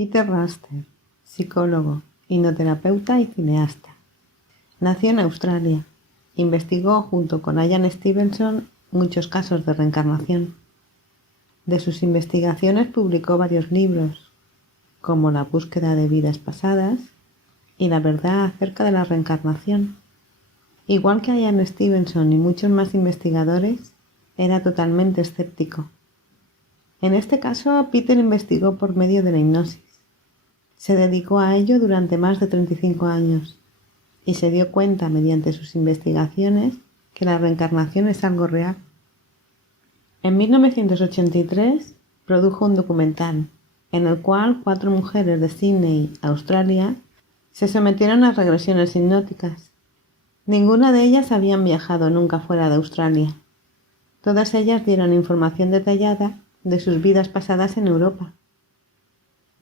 Peter Raster, psicólogo, hipnoterapeuta y cineasta. Nació en Australia. Investigó junto con Ian Stevenson muchos casos de reencarnación. De sus investigaciones publicó varios libros, como La búsqueda de vidas pasadas y La verdad acerca de la reencarnación. Igual que Ian Stevenson y muchos más investigadores, era totalmente escéptico. En este caso, Peter investigó por medio de la hipnosis. Se dedicó a ello durante más de 35 años y se dio cuenta mediante sus investigaciones que la reencarnación es algo real. En 1983 produjo un documental en el cual 4 mujeres de Sydney, Australia, se sometieron a regresiones hipnóticas. Ninguna de ellas habían viajado nunca fuera de Australia. Todas ellas dieron información detallada de sus vidas pasadas en Europa.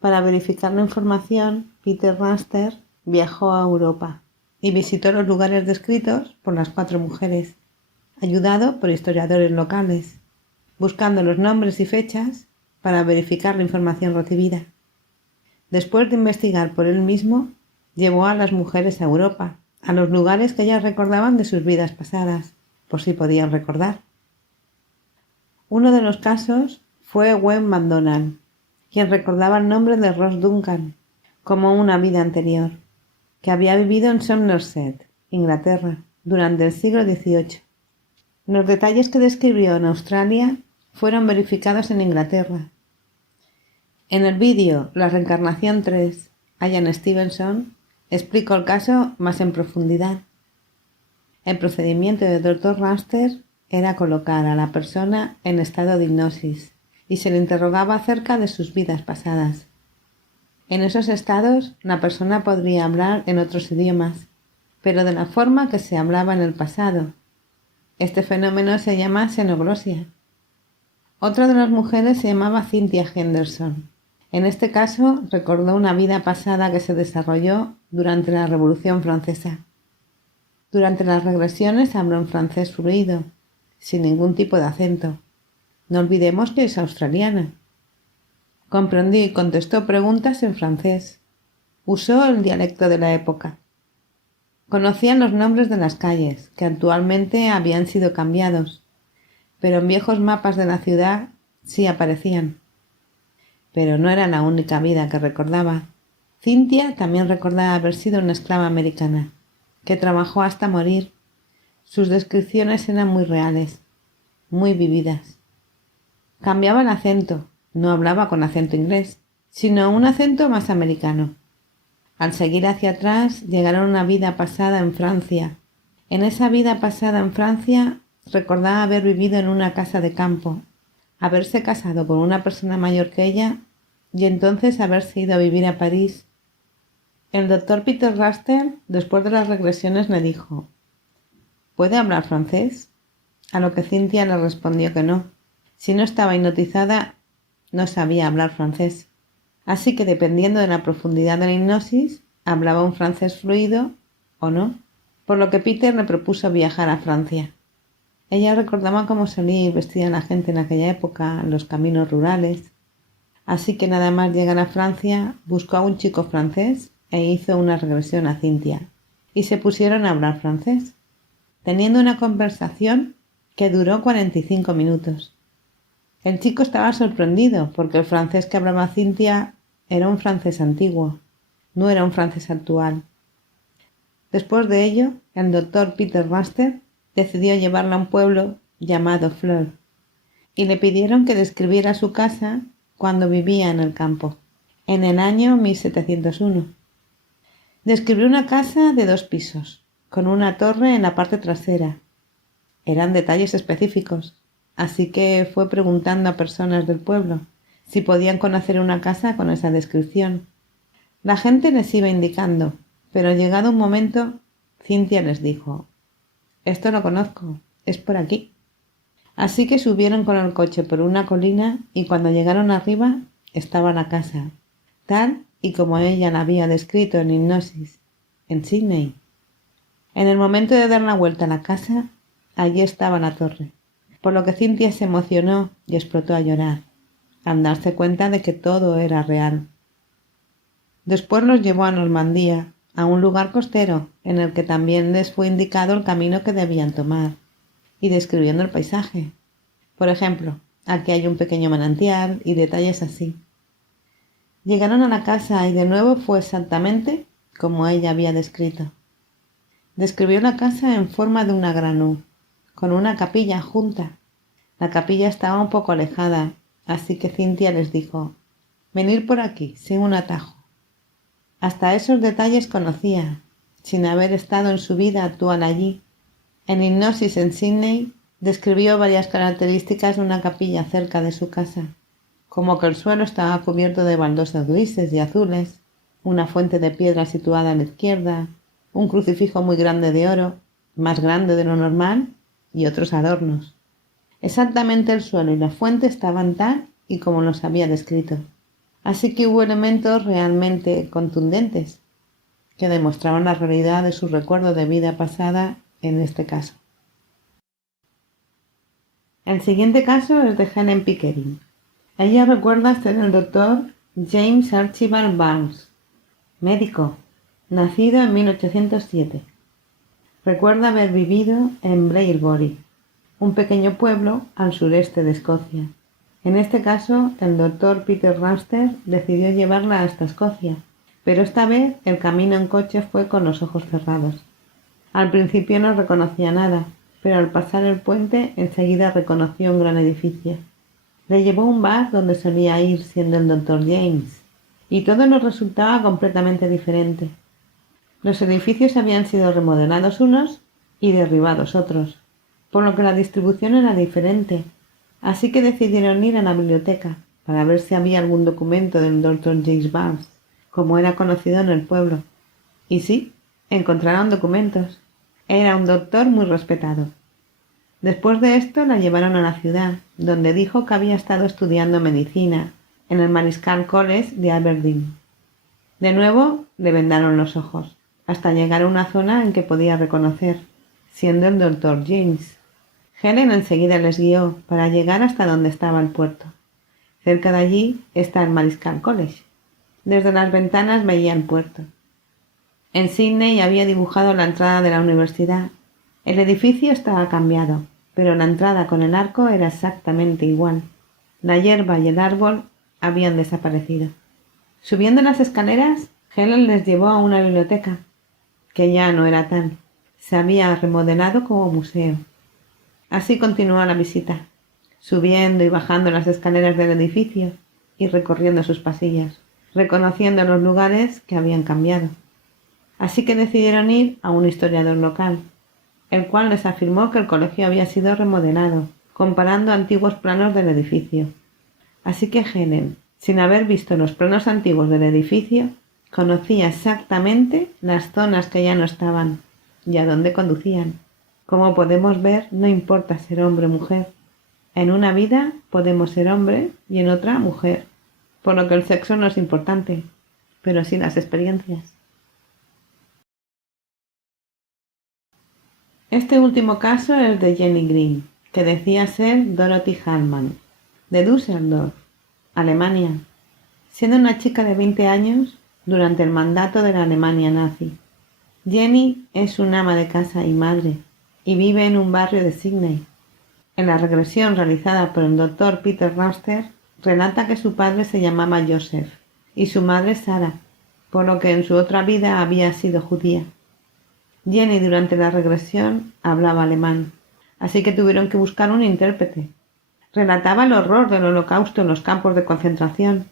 Para verificar la información, Peter Raster viajó a Europa y visitó los lugares descritos por las 4 mujeres, ayudado por historiadores locales, buscando los nombres y fechas para verificar la información recibida. Después de investigar por él mismo, llevó a las mujeres a Europa, a los lugares que ellas recordaban de sus vidas pasadas, por si podían recordar. Uno de los casos fue Gwen MacDonald, quien recordaba el nombre de Ross Duncan como una vida anterior, que había vivido en Somerset, Inglaterra, durante el siglo XVIII. Los detalles que describió en Australia fueron verificados en Inglaterra. En el vídeo La reencarnación 3, Ian Stevenson explicó el caso más en profundidad. El procedimiento del Dr. Raster era colocar a la persona en estado de hipnosis y se le interrogaba acerca de sus vidas pasadas. En esos estados, la persona podría hablar en otros idiomas, pero de la forma que se hablaba en el pasado. Este fenómeno se llama xenoglosia. Otra de las mujeres se llamaba Cynthia Henderson. En este caso, recordó una vida pasada que se desarrolló durante la Revolución Francesa. Durante las regresiones habló en francés fluido, sin ningún tipo de acento. No olvidemos que es australiana. Comprendió y contestó preguntas en francés. Usó el dialecto de la época. Conocían los nombres de las calles, que actualmente habían sido cambiados, pero en viejos mapas de la ciudad sí aparecían. Pero no era la única vida que recordaba. Cynthia también recordaba haber sido una esclava americana, que trabajó hasta morir. Sus descripciones eran muy reales, muy vividas. Cambiaba el acento, no hablaba con acento inglés, sino un acento más americano. Al seguir hacia atrás, llegaron a una vida pasada en Francia. En esa vida pasada en Francia, recordaba haber vivido en una casa de campo, haberse casado con una persona mayor que ella y entonces haberse ido a vivir a París. El doctor Peter Raster, después de las regresiones, le dijo: ¿puede hablar francés? A lo que Cynthia le respondió que no. Si no estaba hipnotizada, no sabía hablar francés. Así que, dependiendo de la profundidad de la hipnosis, hablaba un francés fluido o no, por lo que Peter le propuso viajar a Francia. Ella recordaba cómo solía ir vestida la gente en aquella época, en los caminos rurales. Así que nada más llegar a Francia, buscó a un chico francés e hizo una regresión a Cynthia, y se pusieron a hablar francés, teniendo una conversación que duró 45 minutos. El chico estaba sorprendido porque el francés que hablaba Cynthia era un francés antiguo, no era un francés actual. Después de ello, el doctor Peter Raster decidió llevarla a un pueblo llamado Fleur y le pidieron que describiera su casa cuando vivía en el campo, en el año 1701. Describió una casa de 2 pisos, con una torre en la parte trasera. Eran detalles específicos, así que fue preguntando a personas del pueblo si podían conocer una casa con esa descripción. La gente les iba indicando, pero llegado un momento, Cynthia les dijo: «Esto lo conozco, es por aquí». Así que subieron con el coche por una colina y cuando llegaron arriba estaba la casa, tal y como ella la había descrito en hipnosis, en Sydney. En el momento de dar la vuelta a la casa, allí estaba la torre, por lo que Cynthia se emocionó y explotó a llorar, al darse cuenta de que todo era real. Después los llevó a Normandía, a un lugar costero, en el que también les fue indicado el camino que debían tomar, y describiendo el paisaje. Por ejemplo, aquí hay un pequeño manantial y detalles así. Llegaron a la casa y de nuevo fue exactamente como ella había descrito. Describió la casa en forma de una gran U, con una capilla junta. La capilla estaba un poco alejada, así que Cynthia les dijo: «Venid por aquí, sin un atajo». Hasta esos detalles conocía, sin haber estado en su vida actual allí. En Hipnosis en Sydney describió varias características de una capilla cerca de su casa, como que el suelo estaba cubierto de baldosas grises y azules, una fuente de piedra situada a la izquierda, un crucifijo muy grande de oro, más grande de lo normal, y otros adornos. Exactamente el suelo y la fuente estaban tal y como los había descrito. Así que hubo elementos realmente contundentes que demostraban la realidad de su recuerdo de vida pasada en este caso. El siguiente caso es de Helen Pickering. Ella recuerda ser el doctor James Archibald Barnes, médico, nacido en 1807. Recuerda haber vivido en Blairgowrie, un pequeño pueblo al sureste de Escocia. En este caso, el doctor Peter Ramster decidió llevarla hasta Escocia, pero esta vez el camino en coche fue con los ojos cerrados. Al principio no reconocía nada, pero al pasar el puente enseguida reconoció un gran edificio. Le llevó a un bar donde solía ir siendo el doctor James, y todo nos resultaba completamente diferente. Los edificios habían sido remodelados unos y derribados otros, por lo que la distribución era diferente, así que decidieron ir a la biblioteca para ver si había algún documento del doctor James Barnes, como era conocido en el pueblo. Y sí, encontraron documentos. Era un doctor muy respetado. Después de esto la llevaron a la ciudad, donde dijo que había estado estudiando medicina en el Mariscal College de Aberdeen. De nuevo le vendaron los ojos, hasta llegar a una zona en que podía reconocer, siendo el doctor James. Helen enseguida les guió para llegar hasta donde estaba el puerto. Cerca de allí está el Mariscal College. Desde las ventanas veía el puerto. En Sydney había dibujado la entrada de la universidad. El edificio estaba cambiado, pero la entrada con el arco era exactamente igual. La hierba y el árbol habían desaparecido. Subiendo las escaleras, Helen les llevó a una biblioteca, que ya no era tal. Se había remodelado como museo. Así continuó la visita, subiendo y bajando las escaleras del edificio y recorriendo sus pasillos, reconociendo los lugares que habían cambiado. Así que decidieron ir a un historiador local, el cual les afirmó que el colegio había sido remodelado, comparando antiguos planos del edificio. Así que Helen, sin haber visto los planos antiguos del edificio, conocía exactamente las zonas que ya no estaban y a dónde conducían. Como podemos ver, no importa ser hombre o mujer. En una vida podemos ser hombre y en otra mujer, por lo que el sexo no es importante, pero sí las experiencias. Este último caso es de Jenny Green, que decía ser Dorothy Hartmann, de Düsseldorf, Alemania, siendo una chica de 20 años durante el mandato de la Alemania nazi. Jenny es una ama de casa y madre, y vive en un barrio de Sydney. En la regresión realizada por el doctor Peter Ramster, relata que su padre se llamaba Joseph y su madre Sara, por lo que en su otra vida había sido judía. Jenny durante la regresión hablaba alemán, así que tuvieron que buscar un intérprete. Relataba el horror del Holocausto en los campos de concentración,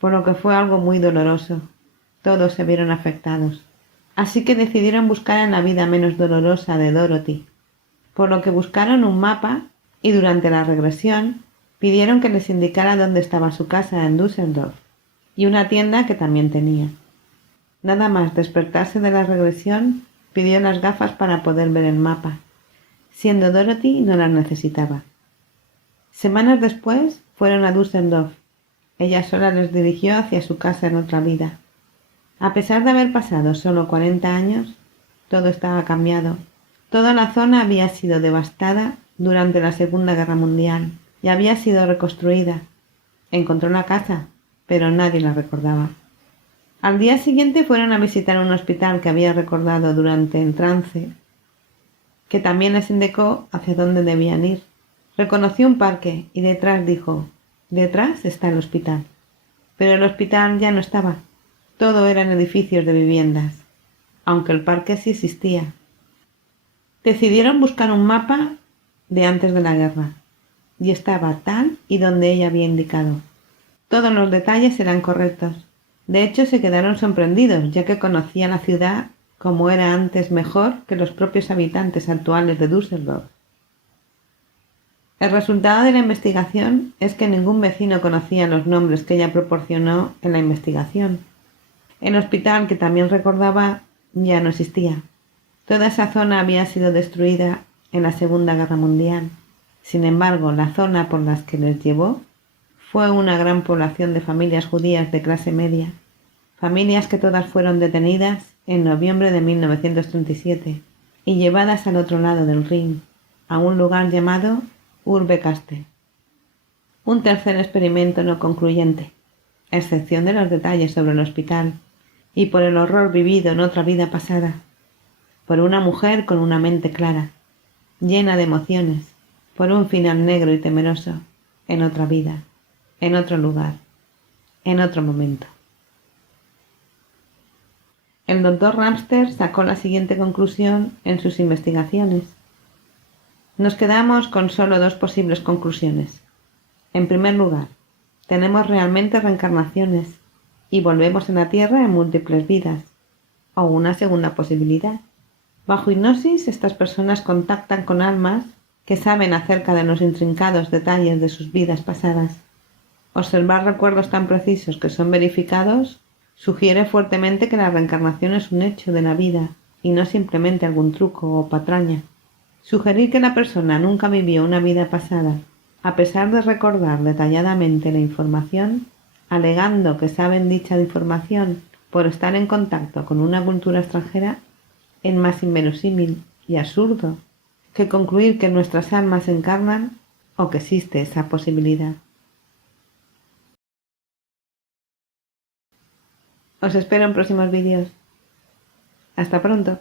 por lo que fue algo muy doloroso. Todos se vieron afectados. Así que decidieron buscar en la vida menos dolorosa de Dorothy, por lo que buscaron un mapa y durante la regresión pidieron que les indicara dónde estaba su casa en Düsseldorf y una tienda que también tenía. Nada más despertarse de la regresión, pidió las gafas para poder ver el mapa. Siendo Dorothy, no las necesitaba. Semanas después fueron a Düsseldorf. Ella sola les dirigió hacia su casa en otra vida. A pesar de haber pasado solo 40 años, todo estaba cambiado. Toda la zona había sido devastada durante la Segunda Guerra Mundial y había sido reconstruida. Encontró la casa, pero nadie la recordaba. Al día siguiente fueron a visitar un hospital que había recordado durante el trance, que también les indicó hacia dónde debían ir. Reconoció un parque y detrás dijo: «Detrás está el hospital». Pero el hospital ya no estaba. Todo eran edificios de viviendas, aunque el parque sí existía. Decidieron buscar un mapa de antes de la guerra, y estaba tal y donde ella había indicado. Todos los detalles eran correctos. De hecho, se quedaron sorprendidos, ya que conocían la ciudad como era antes mejor que los propios habitantes actuales de Düsseldorf. El resultado de la investigación es que ningún vecino conocía los nombres que ella proporcionó en la investigación. El hospital, que también recordaba, ya no existía. Toda esa zona había sido destruida en la Segunda Guerra Mundial. Sin embargo, la zona por la que les llevó fue una gran población de familias judías de clase media, familias que todas fueron detenidas en noviembre de 1937 y llevadas al otro lado del Rin, a un lugar llamado Urbe-Kaste. Un tercer experimento no concluyente, a excepción de los detalles sobre el hospital y por el horror vivido en otra vida pasada, por una mujer con una mente clara, llena de emociones, por un final negro y temeroso, en otra vida, en otro lugar, en otro momento. El doctor Ramster sacó la siguiente conclusión en sus investigaciones. Nos quedamos con solo dos posibles conclusiones. En primer lugar, tenemos realmente reencarnaciones y volvemos en la Tierra en múltiples vidas. O una segunda posibilidad. Bajo hipnosis, estas personas contactan con almas que saben acerca de los intrincados detalles de sus vidas pasadas. Observar recuerdos tan precisos que son verificados sugiere fuertemente que la reencarnación es un hecho de la vida y no simplemente algún truco o patraña. Sugerir que la persona nunca vivió una vida pasada, a pesar de recordar detalladamente la información, alegando que saben dicha información por estar en contacto con una cultura extranjera, es más inverosímil y absurdo que concluir que nuestras almas encarnan o que existe esa posibilidad. Os espero en próximos vídeos. Hasta pronto.